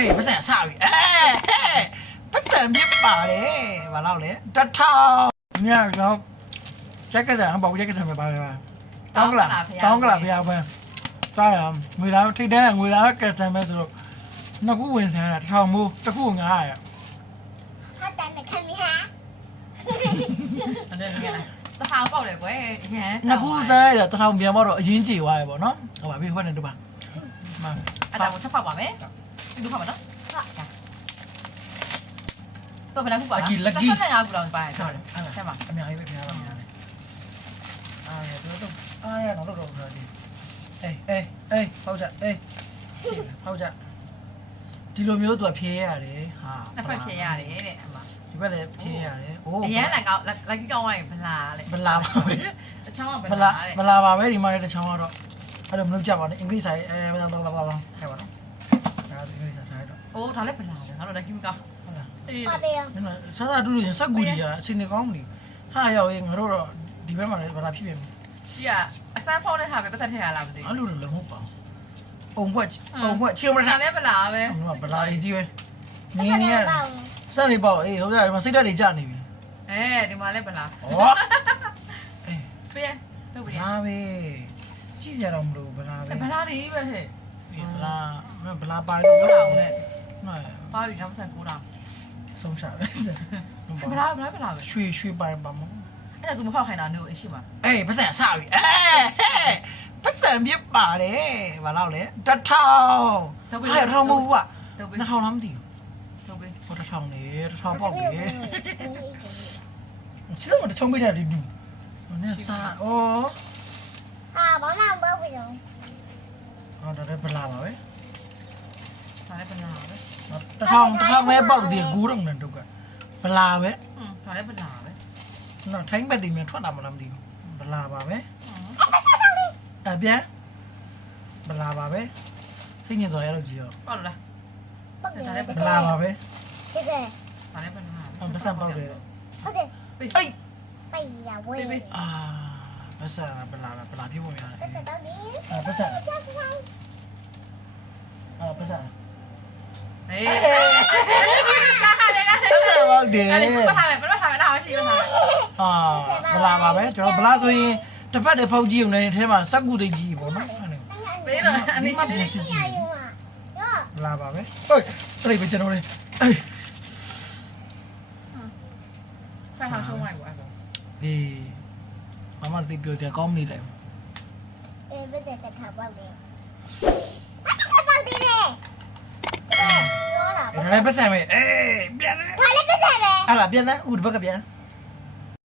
အေးပတ်စံစပြီပတ်စံပြပါတယ်ဘာလို့လဲတထောင်ညတော့ဂျက်ကတန်ဘောက်ဂျက်ကတန်ပဲပါပဲတောင်းကလာဖျားပဲတားရငွေသားထိတ်တန်းငွေသားကတန်ပဲဆိုတော့နှစ်ခုဝင်ဆန်းတာတထောင်မိုးတစ်ခု900ဟုတ်တယ်မခံမဟာအဲ့ဒါကတထောင်ပေါက်တယ်ကွယ်ရန်နှစ်ခုဆန်းရတထောင်ပြန်တော့အရင်ကြေသွားရပေါ့နော်ဟိုပါပြီဟိုကနေတူပါမှန်အဲ့ဒါကိုချက်ဖောက်ပါမယ်ဒီလိုဖောက်ပါနော်တော့ဘယ်နှခုပါလဲ35ခုလောက်ပါတယ်ဟုတ်တယ်ဆက်ပါအများကြီးပဲဖျားပါများတယ်တို့အားရတော့တော့ဒီအေးဟောက်ကြဟောက်ကြဒီလိုမျိုးသူကဖြဲရတယ်ဟာနှစ်ဖက်ဖြဲရတယ်တဲ့အမဒီဘက်လည်းဖြဲရတယ်အိုးအရန်လည်းကောင်းလက်ကြီးကောင်းသွားရင်ဗလာလေဗလာပါပဲတချောင်းကဗလာတဲ့ဗလာပါပဲဒီမှာလည်းတချောင်းကတော့အဲ့တော့မလုပ်ကြပါနဲ့အင်္ဂလိပ်ဆိုင်ဘယ်တော့ဘာထဲပါတော့ဒါအင်္ဂလိပ်ဆိုင်ထားတော့အိုးဒါလည်းဗလာပဲငါတို့လက်ကြီးမကောင်းဟုတ်လားအေးပါပဲဆဆတူရင်စက်ကူကြီးကအချိန်ကောင်းမလို့ဟာရောက်ရင်ငါတို့တော့ဒီဘက်မှာလည်းဗလာဖြစ်ပြီကြီးကအစမ်းဖောက်တဲ့ဟာပဲပတ်သက်ထည့်ရလားမသိဘူးအဲ့လိုလည်းမဟုတ်ပါဘူးအုံဘွက်ချီမရတာလည်းဗလာပဲဗလာကြီးပဲနင်းနေရစနေပေါ့အေးဟုတ်တယ်ဒီမှာစိတ်ဓာတ်တွေကျနေပြီဒီမှာလည်းဗလာဟောအေးဖေးဟုတ်ပြီဗလာပဲကြည့်ကြတော့မလို့ဗလာပဲဗလာတွေပဲဟဲ့ဗလာပါတော့ပြောအောင်နဲ့ဟုတ်ပါပြီနောက်ဆက်9တောင်ဆုံးရှာပဲဗလာပဲရွှေပိုင်ပါမအဲ့ဒါသူမဖောက်ခိုင်းတာနေအရှိမှာအေးပတ်စံစပြီပတ်စံပြပါတယ်ဘာလို့လဲတထောင်ဟာထောင်မဟုတ်ဘူးက2000လားမသိဘူးဟုတ်ပြီဟိုတထောင်လေတထောင်ပေါက်လေချစ်တော့တချောင်းမိတာဒီဒူနဲ့စားဩဟာဘာမှမပေါ့ဘူးဟောဒါလည်းဗလာပါပဲဒါလည်းဗလာပဲတထောင်ပဲပေါက်ဒီကူးတော့နေတော့ကဗလာပဲဒါလည်းဗလာပဲနော်ထိုင်းဘက်တွေမြန်ထွက်တာမလားမသိဘူးဗလာပါပဲအပြန်ဗလာပါပဲစိတ်ညစ်သွားရတော့ကြည့်ရောပေါက်လားဒါလည်းဗလာပါပဲဒီကဒါလည်းဗလာပတ်စံပေါက်တယ်ဟုတ်တယ်အေးပိရဝဲအာပတ်စံဗလာပြဖို့ရတယ်ပတ်စံတော့ဒီပတ်စံပတ်စံအေးကားခါတယ်ဟုတ်တယ်အဲ့ဒါပတ်ထားမယ်ဒါမရှိဘူးဗလာပါပဲကျွန်တော်ဗလာဆိုရင်တစ်ဖက်တည်းဖောက်ကြည့်ုံနဲ့အဲထဲမှာစက်ကူတိတ်ကြီးပေါ့နော်ပေးတော့အမေမပြင်းစစ်ကြည့်ဗလာပါပဲဟိုအဲ့ဒီပဲကျွန်တော်လေးအေးဖတ်ထားရှုံးလိုက်ကွာအေးမမတိပြောတယ်ကောင်းနေတယ်အေးဘယ်တက်ထားပါလဲပတ်ပေါက်တယ်လေပြောတာပဲပတ်စံပဲအေးပြန်တယ်ဒါလည်းပတ်စံပဲဟာလားပြန်တယ်ဦးဒီဘက်ကပြန်